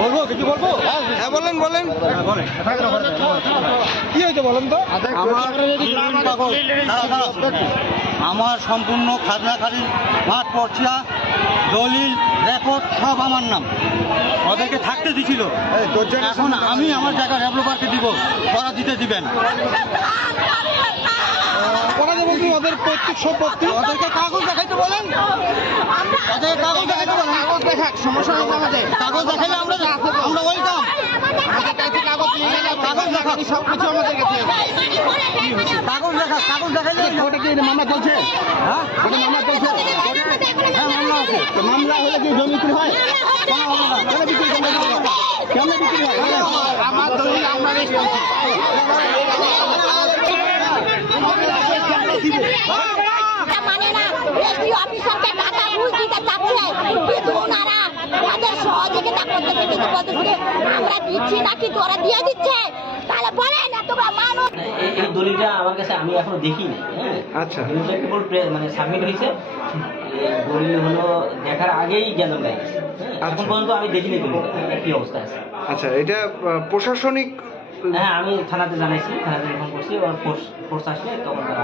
বলবো কিছু বলবো? হ্যাঁ বলেন বলেন কি হয়েছে বলেন তো। আমার সম্পূর্ণ খাজনা খালি মাঠ পর্চিয়া দলিল রেকর্ড সব আমার নাম, ওদেরকে থাকতে দিছিল। এখন আমি আমার জায়গা ডেভেলপারকে দিব, ওরা দিতে দিবেন। ওরা দেবো কি ওদের পৈতৃক সম্পত্তি? ওদেরকে কাগজ দেখাইতে বলেন, ওদের কাগজ দেখাইতে বলেন। কাগজ দেখাক, সমস্যা নেই আমাদের। কাগজ দেখাইলে আমরা ওয়েলকাম। কাগজ দেখাক, সব কিছু আমাদের কাছে। কাগজ দেখাক, কাগজ দেখাইলে ওটা কি মামলা চলছে? হ্যাঁ ওটা মামলা চলছে? হ্যাঁ মামলা আছে। তো মামলা হলে কি জমি বিক্রি হয়? কেন বিক্রি হয়? কেন বিক্রি হয়? আমার দলিল আমরা মানে না এসপি অফিসারকে টাকা ঘুষ দিতে চাচ্ছে, কিন্তু ওনারা ওদের সহযোগিতা করতেছে, কিন্তু বলতেছে আমরা দিচ্ছি না, কিন্তু ওরা দিয়ে দিচ্ছে। তাহলে বলেন এতগুলো মানুষ। এই দলিলটা আমার কাছে আমি এখনো দেখিনি। হ্যাঁ আচ্ছা, দলিলটা কেবল মানে সাবমিট হয়েছে, দলিল হলো দেখার আগেই জ্ঞান গায়ে গেছে। এখন পর্যন্ত আমি দেখিনি দলিলটা কি অবস্থা আছে। আচ্ছা, এটা প্রশাসনিক। হ্যাঁ আমি থানাতে জানাইছি, থানাতে ফোন করছি, ওর ফোর্স আসলে তখন তারা